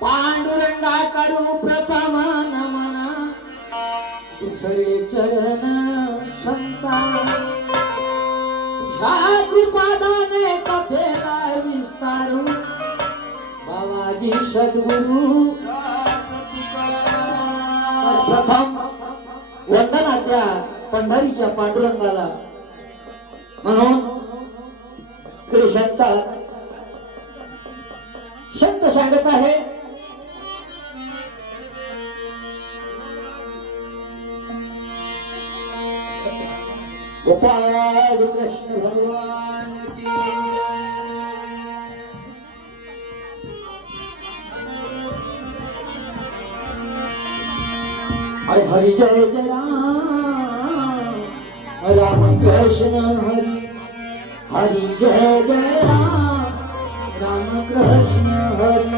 पांडुरंगा करू प्रथम नमन दुसरे चरण संता तुझ्या कृपादाने कथेला विस्तारू बाबाजी सद्गुरु तर प्रथम वंदना त्या पंढरीच्या पांडुरंगाला म्हणून संत सांगत आहे गोपाल कृष्ण भगवान की जय। हरि जय जय राम राम कृष्ण हरि हरि जय जय राम राम कृष्ण हरि